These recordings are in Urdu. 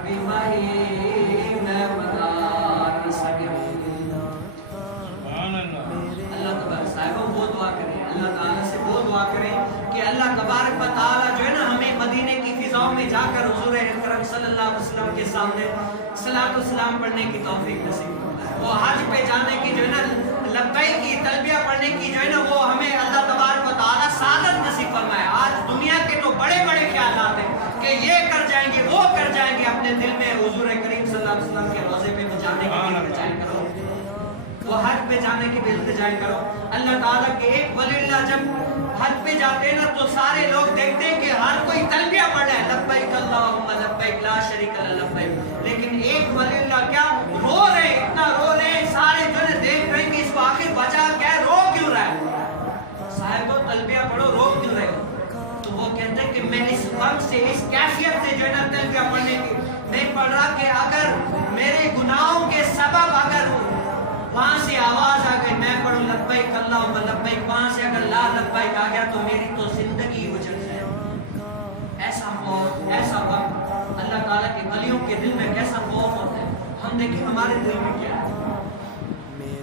ربی وہی میں بتا نہ سکوں. اللہ تبارک صاحبوں وہ دعا کریں, اللہ تعالیٰ سے وہ دعا کریں کہ اللہ تبارک و تعالیٰ جو ہے نا ہمیں مدینے کی فضاؤں میں جا کر حضور اکرم صلی اللہ علیہ وسلم کے سامنے صلاۃ و سلام پڑھنے کی توفیق نصیب فرمائے. وہ حج پہ جانے کی جو ہے نا لبیک کی تلبیہ پڑھنے کی جو ہے نا وہ ہمیں اللہ تبارک و تعالیٰ سعادت نصیب فرمائے. آج دنیا کے تو بڑے بڑے خیالات ہیں کہ یہ کر جائیں گے وہ کر جائیں گے, اپنے دل میں حضور کریم صلی اللہ علیہ وسلم کے روضے پہ جانے کی بھی التجا کرو, وہ حج پہ جانے کی بھی التجا کرو. اللہ تعالیٰ کے ایک ولی اللہ جب حج پہ جاتے ہیں نا تو سارے لوگ دیکھتے ہیں کہ ہر کوئی تلبیہ پڑھ رہا ہے لبیک اللہم لبیک لا شریک لک لبیک, لیکن ایک ولی اللہ کیا رو رہے ہیں, اتنا رو رہے ہیں, سارے جو ہے دیکھ رہے ہیں کہ اس کو آخر وجہ کیا ہے, رو کیوں رہا ہے صاحب, تلبیہ پڑھو رو کیوں رہے ہو. تو وہ کہتے ہیں کہ میں اس غم سے اس کیفیت سے جو ہے نا تلبیہ پڑھنے کی نہیں پڑھ رہا کہ اگر میرے گناہوں کے سبب اگر وہاں سے آواز آ گئی میں پڑھوں لبیک اللہم لبیک, وہاں سے اگر لا لبیک آ گیا تو میری تو زندگی اجڑ جائے. ایسا خوف, ایسا غم اللہ تعالیٰ کے ولیوں کے دل میں کیسا خوف ہوتا ہے. ہم دیکھیں ہمارے دل میں کیا ہے.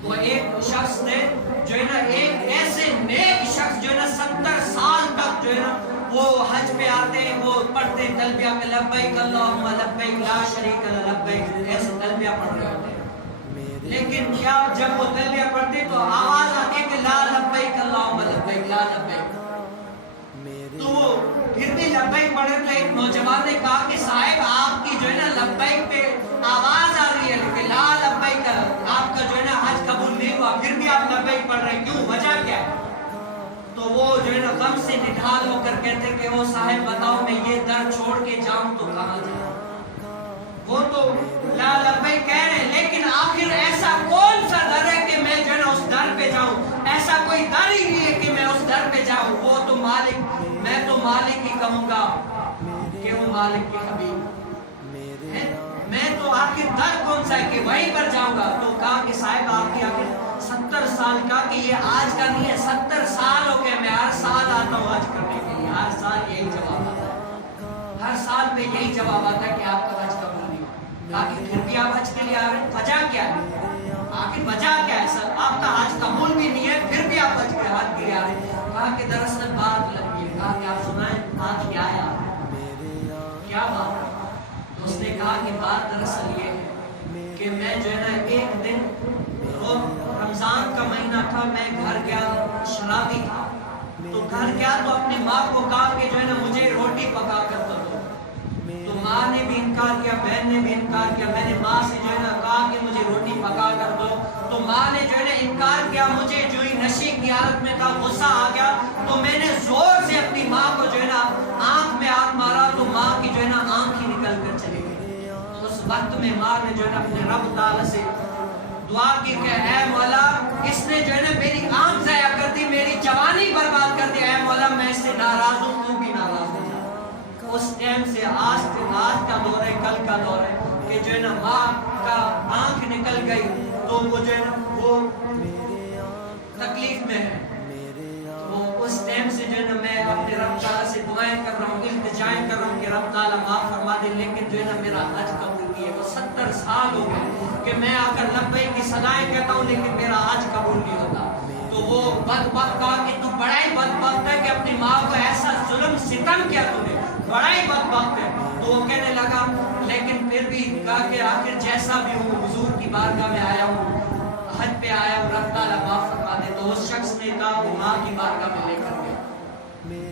وہ ایک شخص نے جو ہے نا ایک ایسے نیک شخص جو ہے نا 70 سال تک جو ہے نا وہ حج پہ آتے ہیں, وہ پڑھتے ہیں تلبیہ کہ لبیک اللہم لبیک لا شریک لک لبیک, ایسے تلبیہ پڑھ رہے ہوتے ہیں. لیکن کیا جب وہ تلبیہ پڑھتے تو آواز آتی ہے کہ لا لبیک اللہم لبیک لا لبیک, تو وہ پھر بھی لبیک پڑھ رہے. تو ایک نوجوان نے کہا کہ صاحب آپ کی جو ہے نا لبیک پہ آواز آ رہی ہے کہ لا لبیک, آپ کا جو ہے نا حج قبول نہیں ہوا, پھر بھی آپ لبیک پڑھ رہے ہیں, کیوں, وجہ کیا ہے. تو وہ جو ہے نا غم سے نڈھال ہو کر کہتے کہ وہ صاحب بتاؤ میں یہ در چھوڑ کے جاؤں تو کہاں جاؤں. وہ تو لا لبیک کہہ رہے ہیں لیکن آخر ایسا کون سا در ہے کہ میں جو ہے نا اس در پہ جاؤں, ایسا کوئی در ہی نہیں ہے کہ میں اس در پہ جاؤں. وہ تو مالک, میں تو مالک ہی کہوں گا کہ وہ مالک کے حبیب, میں تو آخر در کون سا ہے کہ وہیں پر جاؤں گا. تو کہا کہ صاحب آپ کی آخر 70 سال کا, کہ یہ آج کا نہیں ہے, 70 سال ہو گئے, میں ہر سال آتا ہوں حج کرنے کے لیے, ہر سال یہی جواب آتا ہے, ہر سال پہ یہی جواب آتا ہے کہ آپ کا حج قبول نہیں. کہا کہ پھر بھی آپ حج کے لیے آ رہے ہیں, وجہ کیا ہے, آخر وجہ کیا ہے سر, آپ کا حج قبول بھی نہیں ہے پھر بھی آپ حج کے لیے آ رہے ہیں. کہا کہ دراصل بات لگی ہے. کہا کہ آپ سنائیں بات کیا ہے, کیا بات ہے. اس نے کہا کہ بات دراصل یہ ہے کہ میں جو ہے نا ایک دن رمضان کا مہینہ تھا, میں گھر گیا, شرابی تھا, تو گھر گیا تو اپنی ماں کو کہا کہ جو ہے نا مجھے روٹی پکا کر دو. تو ماں نے بھی انکار کیا, بہن نے بھی انکار کیا. میں نے ماں سے جو ہے نا کہا کہ مجھے روٹی پکا کر دو, تو ماں نے جو ہے نا انکار کیا. مجھے جو ہی نشے کی حالت میں تھا غصہ آ گیا, تو میں نے زور سے اپنی ماں کو جو ہے نا آنکھ میں ہاتھ مارا, تو ماں کی جو ہے نا آنکھ ہی نکل کر چلی گئی. اس وقت میں ماں نے جو ہے نا اپنے رب تعالیٰ سے دعا کی کہ اے مولا اس نے جو ہے نا میری آنکھ ضائع کر دی, میری جوانی برباد کر دی, اے مولا میں اس سے ناراض ہوں, تو بھی ناراض ہو جا. اس ٹائم سے آج کا دور ہے, کل کا دور ہے کہ جو ہے نا ماں کا آنکھ نکل گئی تو وہ جو ہے نا وہ تکلیف میں ہے. وہ اس ٹائم سے جو ہے نا میں اپنے رب تعالیٰ سے دعائیں کر رہا ہوں, التجائیں کر رہا ہوں کہ رب تعالیٰ معاف فرما دے, لیکن جو ہے نا میرا حج قبول نہیں ہے. وہ 70 سال ہو گئے کہ میں آ کر لبیک کی صدائیں کہتا ہوں لیکن میرا حج قبول نہیں ہوتا. تو وہ بدبخت کہا کہ تو بڑا ہی بدبخت ہے کہ اپنی ماں کو ایسا ظلم ستم کیا تو نے, بڑا ہی بدبخت ہے. تو وہ کہنے لگا لیکن پھر بھی کہا کہ آخر جیسا بھی ہوں حضور کی بارگاہ میں آیا ہوں, حج پہ آیا ہوں, رب تعالیٰ معاف فرما دے. تو اس شخص نے کہا وہ ماں کی بارگاہ میں لے کر گیا,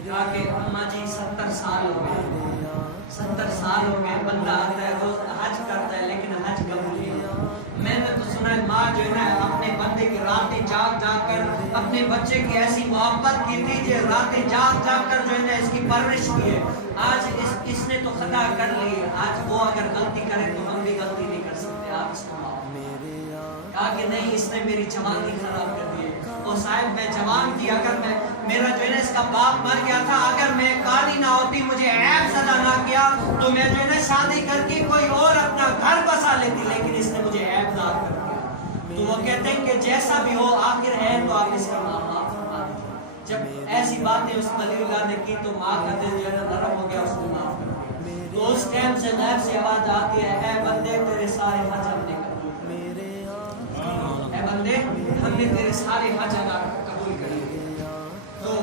کہا کہ اماں جی 70 سال ہو گئے, 70 سال ہو گئے, بندہ آتا ہے روز حج کرتا ہے لیکن حج قبول نہیں ہوتا. میں نے تو سنا ہے ماں جو ہے نا اپنے بندے کی راتیں جاگ جاگ کر اپنے بچے کی ایسی محبت کی تھی جو راتیں جاگ جاگ کر جو ہے نا اس کی پرورش کی ہے. آج اس نے تو خطا کر لی, آج وہ اگر غلطی کرے تو ہم بھی غلطی نہیں کر سکتے, آپ اس کو معاف. کہا کہ نہیں اس نے میری جوانی خراب کر دی ہے. اور صاحب میں جوان تھی, اگر میں میرا جو ہے نا اس کا باپ مر گیا تھا, اگر میں کالی نہ ہوتی, مجھے عیب زدہ نہ کیا تو میں جو ہے نا شادی کر کے کوئی اور اپنا گھر بسا لیتی, لیکن اس نے مجھے عیب دار کر دیا. تو وہ کہتے ہیں کہ جیسا بھی ہو آخر ہے تو آپ اس کا معاف فرما دیجیے. جب ایسی باتیں اس ولی اللہ نے کی تو ماں کا دل جو ہے نا نرم ہو گیا, اس کو معاف کر دیا. تو اس ٹائم سے غیب سے آواز آتی ہے اے بندے تیرے سارے حج ہم نے قبول، اے بندے ہم نے تیرے سارے حج ادا قبول کر، تو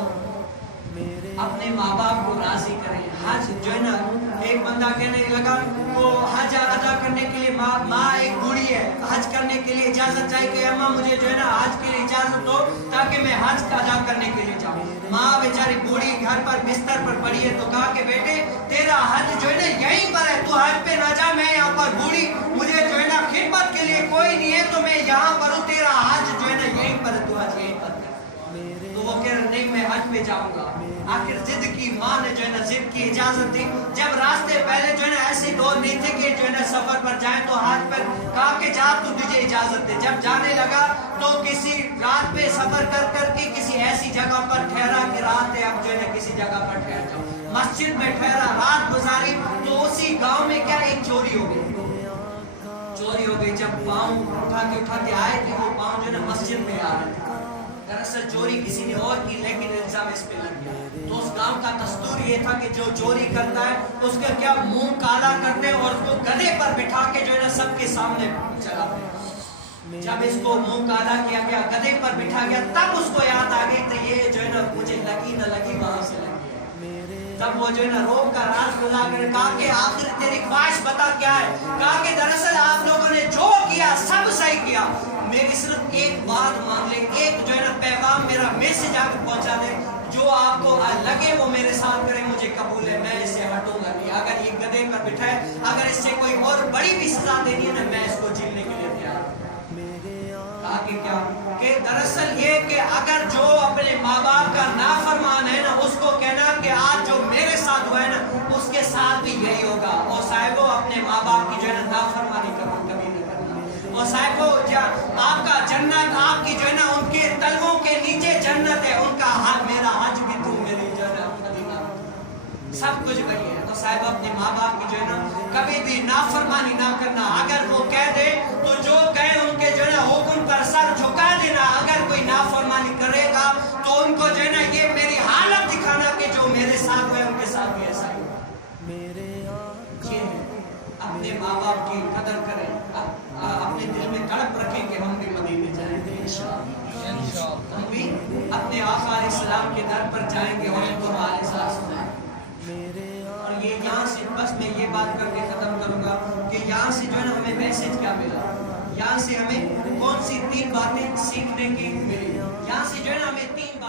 اپنے ماں باپ کو راضی کریں۔ حج جو ہے نا، ایک بندہ کہنے لگا وہ حج ادا کرنے کے لیے ماں ایک بوڑھی ہے، حج کرنے کے لیے اجازت چاہیے کہ اماں مجھے جو ہے نا حج کے لیے اجازت دو تاکہ میں حج ادا کرنے کے لیے جاؤں۔ ماں بیچاری بوڑھی گھر پر بستر پر پڑی ہے، تو کہا کہ بیٹے تیرا حج جو ہے نا یہیں پر ہے، تو حج پہ نہ جا، میں یہاں پر بوڑھی، مجھے جو ہے نا خدمت کے لیے کوئی نہیں ہے، تو میں یہاں پر ہوں، تیرا حج جو ہے نا یہیں پر ہے، تو حج یہیں پر ہے۔ تو وہ کہہ رہا نہیں میں حج پہ جاؤں گا۔ آخر ضد کی، ماں نے جو ہے نا ضد کی، اجازت دی۔ جب راستے پہلے جو ہے نا ایسے لوگ نہیں تھے کہ جو ہے نا سفر پر جائیں، تو حج پر کہا کہ جا تو تجھے اجازت دے۔ جب جانے لگا تو کسی رات پہ سفر کر کے کسی ایسی جگہ پر ٹھہرا کہ رات ہے، اب جو ہے نا کسی جگہ پر ٹھہر جاؤ، مسجد میں ٹھہرا، رات گزاری۔ تو اسی گاؤں میں کیا ایک چوری ہو گئی، چوری ہو گئی۔ جب پاؤں اٹھا کے آئے کہ وہ پاؤں جو ہے نا مسجد میں آ رہے تھے، دراصل چوری کسی نے اور کی لیکن الزام اس پہ لگ گیا۔ تو اس گاؤں کا دستور یہ تھا کہ جو چوری کرتا ہے اس کا کیا منہ کالا کرتے ہیں اور اس کو گدھے پر بٹھا کے جو ہے نا سب کے سامنے چلاتے ہیں۔ جب اس کو منہ کالا کیا گیا، گدھے پر بٹھا گیا، تب اس کو یاد آ گئی تو یہ جو ہے نا مجھے لگی نہ لگی وہاں سے لگی ہے۔ تب وہ جو ہے نا رو کر رات گزار کر کہا کہ آخر تیری خواہش بتا کیا ہے؟ کہا کہ دراصل آپ لوگوں نے جو کیا سب صحیح کیا، میری صرف ایک بات مان لے، ایک جو ہے نا پیغام میرا میسج آپ کو پہنچا دے، جو آپ کو لگے وہ میرے ساتھ کرے، مجھے قبول ہے، میں اسے ہٹوں گا نہیں۔ اگر یہ گدھے پر بٹھائے، اگر اس سے کوئی اور بڑی بھی سزا دینی ہے نا، میں اس کو جھیلنے کے لیے تیار ہوں۔ کہا کہ کیا؟ کہ دراصل یہ کہ اگر جو اپنے ماں باپ کا نافرمان ہے نا، اس کو کہنا کہ آج جو میرے ساتھ ہوا ہے نا اس کے ساتھ بھی یہی ہوگا۔ اور صاحبوں اپنے ماں باپ کی جو ہے نا نافرمانی کبھی نہ کرنا۔ اور صاحبوں آپ کا جنت، آپ کی جو ہے نا ان کے تلووں کے نیچے جنت ہے، ان کا حج، میرا حج بھی تو میری جو ہے نا مدینہ، سب کچھ وہی ہے۔ تو صاحب اپنے ماں باپ کی جو ہے نا کبھی بھی نافرمانی نہ کرنا۔ اگر وہ کہہ دے تو جو کہے ان کے جو ہے نا حکم پر سر جھکا دینا۔ اگر کوئی نافرمانی کرے گا تو ان کو جو ہے نا یہ میری حالت دکھانا کہ جو میرے ساتھ ہوئے ان کے ساتھ بھی ایسا ہی۔ اپنے ماں باپ کی قدر کریں، اپنے دل میں تڑپ رکھیں کہ ہم بھی مدینے جائیں گے انشاءاللہ، ہم بھی اپنے آقا علیہ السلام کے در پر جائیں گے اور ان کو حال احساس سنائیں۔ اور یہ یہاں سے بس میں یہ بات کر کے ختم کروں گا کہ یہاں سے جو ہے نا ہمیں میسج کیا ملا، یہاں سے ہمیں کون سی 3 باتیں سیکھنے کی ملی۔ یہاں سے جو ہے نا ہمیں 3